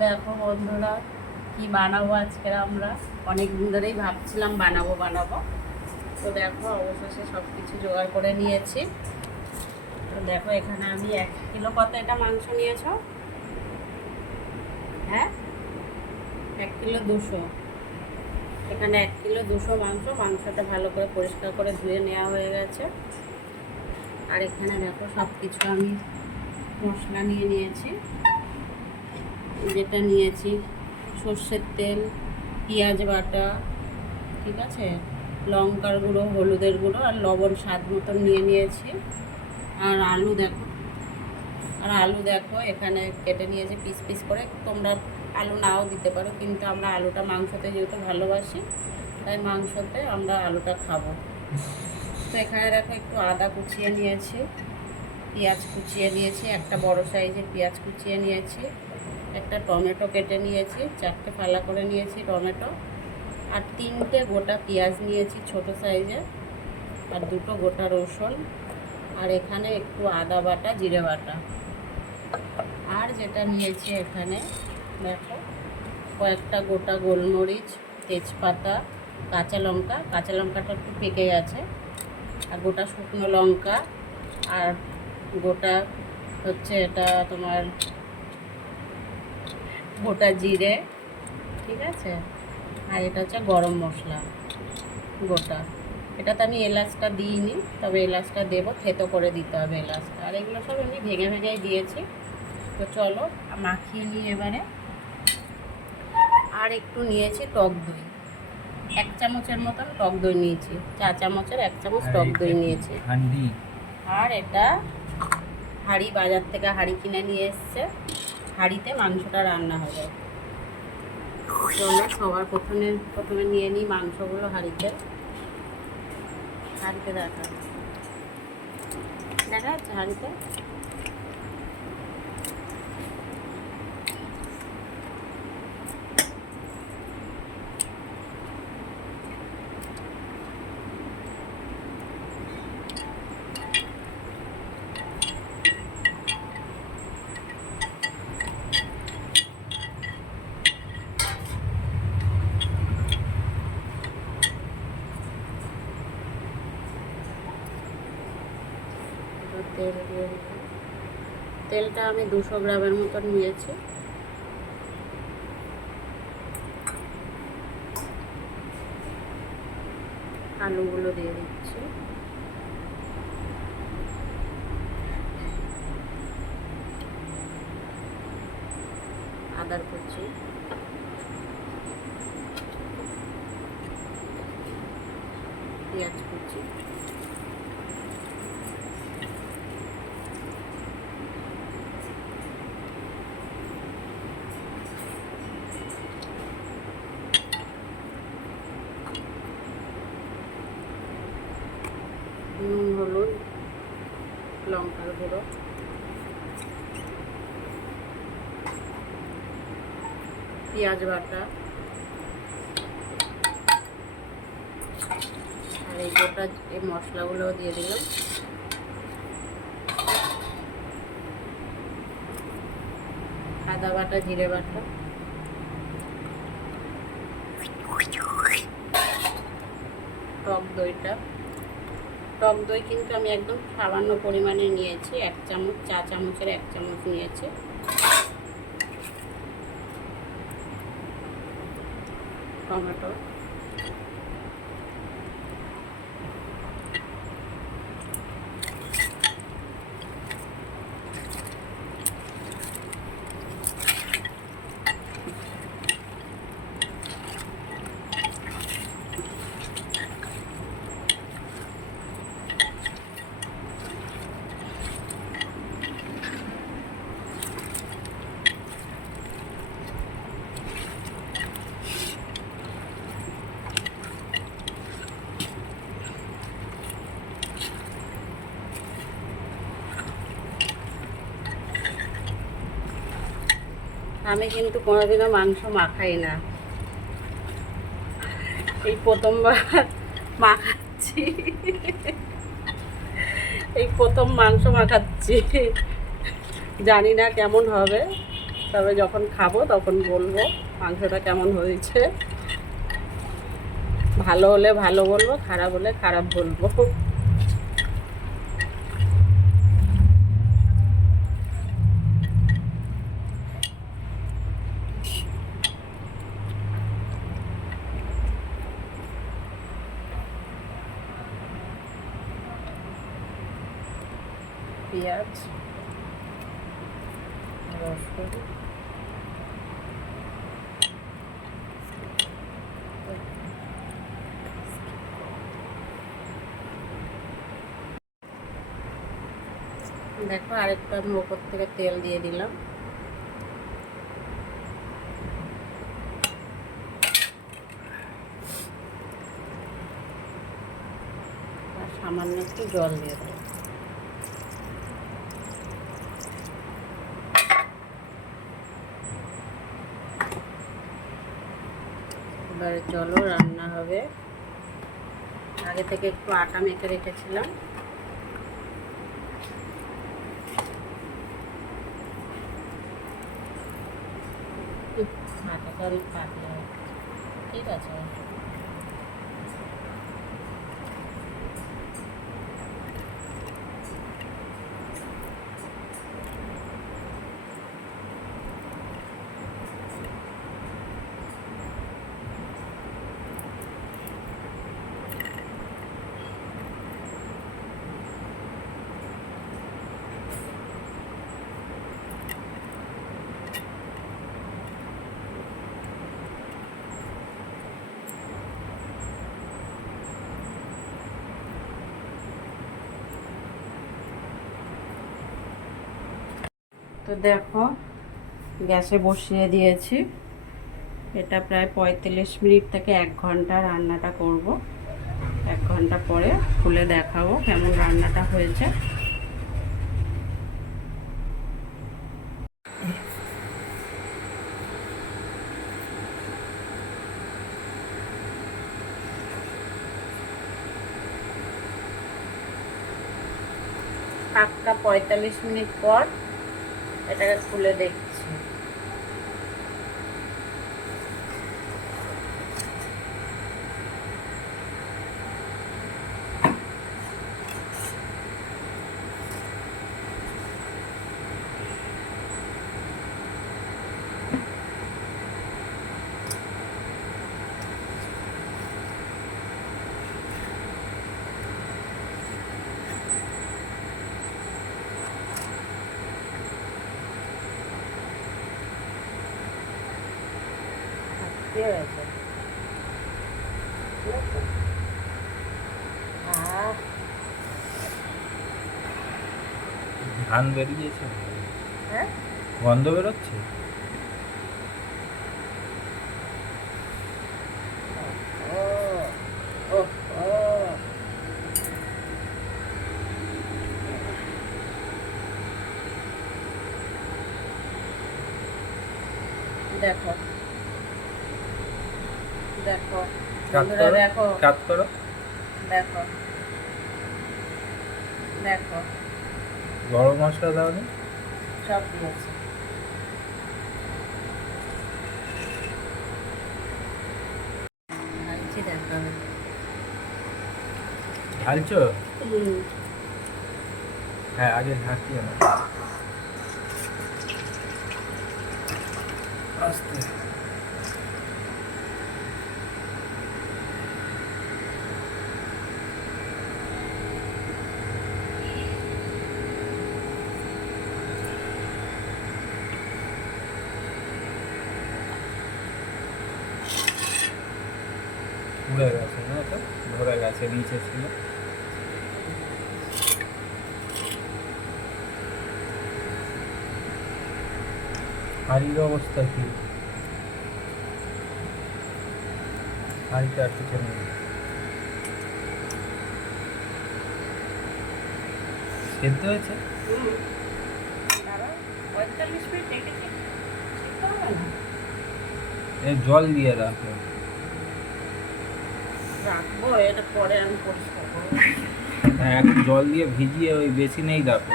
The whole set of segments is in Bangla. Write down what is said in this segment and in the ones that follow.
দেখো বন্ধুরা, কি বানাবো আজকে আমরা অনেক দিন ধরেই ভাবছিলাম বানাবো বানাবো। তো দেখো অবশেষে সব কিছু জোগাড় করে নিয়েছি। তো দেখো এখানে আমি 1 কিলো, কত এটা মাংস নিয়েছ? হ্যাঁ, 1 কিলো 200। এখানে 1 কিলো 200 মাংস। মাংসটা ভালো করে পরিষ্কার করে ধুয়ে নেওয়া হয়ে গেছে। আর এখানে দেখো সব কিছু আমি মশলা নিয়ে নিয়েছি। যেটা নিয়েছি সর্ষের তেল, পেঁয়াজ বাটা, ঠিক আছে, লঙ্কার গুঁড়ো, হলুদের গুঁড়ো আর লবণ স্বাদ মতন নিয়ে নিয়েছি। আর আলু দেখো এখানে কেটে নিয়েছি পিস পিস করে। তোমরা আলু নাও দিতে পারো, কিন্তু আমরা আলুটা মাংসতে যেহেতু ভালোবাসি, তাই মাংসতে আমরা আলুটা খাবো। তো এখানে দেখো একটু আদা কুচিয়ে নিয়েছি, পেঁয়াজ কুচিয়ে নিয়েছি, একটা বড় সাইজের পেঁয়াজ কুচিয়ে নিয়েছি, একটা টমেটো কেটে নিয়েছি, 4টে ফালা করে নিয়েছি টমেটো, আর 3টে গোটা পেঁয়াজ নিয়েছি ছোট সাইজের, আর 2টো গোটা রসুন, আর এখানে একটু আদা বাটা, জিরে বাটা। আর যেটা নিয়েছি এখানে দেখো কয়েকটা গোটা গোলমরিচ, তেজপাতা, কাঁচা লঙ্কাটা একটু পেকে গেছে, আর গোটা শুকনো লঙ্কা, আর গোটা হচ্ছে এটা তোমার গোটা জিরে, ঠিক আছে, আর এটা হচ্ছে গরম মশলা গোটা। এটাতে আমি এলাচটা দিইনি, তবে এলাচটা দেবো, থেতো করে দিতে হবে এলাচটা। আর এগুলো সব এমনি ভেঙে ভেঙেই দিয়েছি। তো চলো মাখিয়ে নিই এবারে। আর একটু নিয়েছি টক দই, 1 চামচের মতন টক দই নিয়েছি, 4 চামচের 1 চামচ টক দই নিয়েছি। আর এটা হাঁড়ি, বাজার থেকে হাঁড়ি কিনে নিয়ে এসছে, হাঁড়িতে মাংসটা রান্না হবে। চলো সবার প্রথমে নিয়ে নিই মাংসগুলো হাঁড়িতে দেখা যাচ্ছে হাঁড়িতে। তেল দিয়ে দিলাম। তেলটা আমি 200 গ্রামের মতন নিয়েছি। আলুগুলো দিয়ে দিচ্ছি। আদার কুচি, পেঁয়াজ কুচি, নুন, হলুদ, লঙ্কার গুঁড়ো, পেঁয়াজ বাটা, আর এই গোটা এই মশলাগুলো দিয়ে দিলাম। আদা বাটা, জিরে বাটা, টক দই কিন্তু আমি একদম সামান্য পরিমাণে নিয়েছি, 1 চামচ, 4 চামচের 1 চামচ নিয়েছি। টমেটো, আমি কিন্তু কোনোদিনও মাংস মাখাই না, এই প্রথমবার মাখাচ্ছি, এই প্রথম মাংস মাখাচ্ছি, জানি না কেমন হবে, তবে যখন খাবো তখন বলবো মাংসটা কেমন হয়েছে। ভালো হলে ভালো বলবো, খারাপ হলে খারাপ বলবো। পেঁয়াজ, রসুন, দেখো আরেকটু আমি ওপর থেকে তেল দিয়ে দিলাম। আর সামান্য একটু জল দিয়ে দেবো। এবারে চলো রান্না হবে। আগে থেকে একটু আটা মেখে রেখেছিলাম। আটাটা অনেক পাতলা, ঠিক আছে। তো দেখো গ্যাসে বসিয়ে দিয়েছি। এটা প্রায় 45 মিনিট থেকে 1 ঘন্টা রান্নাটা করব। 1 ঘন্টা পরে খুলে দেখাবো কেমন রান্নাটা হয়েছে। পাক্কা 45 মিনিট পর এটাকে খুলে দেখছি। কি হয়েছে? ধান বেরিয়েছে, হ্যাঁ গন্ধ বেরোচ্ছে। ও ও ও দেখো দেখো বন্ধুরা, দেখো কাট করো, দেখো দেখো গরম মশলা দাওনি? সব দিয়েছে। ঢালছি, দেখো। ঢালছো? হ্যাঁ, আগে ঢাকিয়ে না, আস্তে। পুড়ে গেছে না, তো ধরে গেছে, নিচে ছিল। হাড়ির অবস্থা কি? হাড়িটা আর কিছু নেই, সেদ্ধ হয়েছে। জল দিয়ে রাখো, রাখবো, এটা পরে আমি পরিষ্কার করবো। হ্যাঁ, এখন জল দিয়ে ভিজিয়ে ওই বেসিনেই রাখো,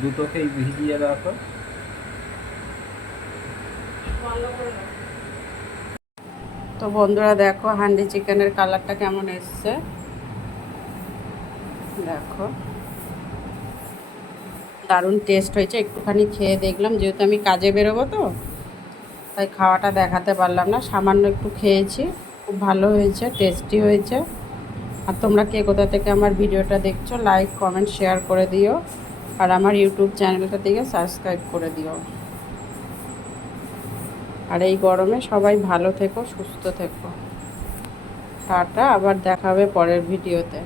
দুটোকেই ভিজিয়ে রাখো। তো বন্ধুরা দেখো হান্ডি চিকেনের কালারটা কেমন এসছে, দেখো দারুণ টেস্ট হয়েছে। একটুখানি খেয়ে দেখলাম, যেহেতু আমি কাজে বেরোবো তো তাই খাওয়াটা দেখাতে পারলাম না, সামান্য একটু খেয়েছি। খুব ভালো হয়েছে, টেস্টি হয়েছে। আর তোমরা কে কোথা থেকে আমার ভিডিওটা দেখছো লাইক কমেন্ট শেয়ার করে দিও, আর আমার ইউটিউব চ্যানেলটা থেকে সাবস্ক্রাইব করে দিও। আর এই গরমে সবাই ভালো থেকো, সুস্থ থেকো। টাটা, আবার দেখা হবে পরের ভিডিওতে।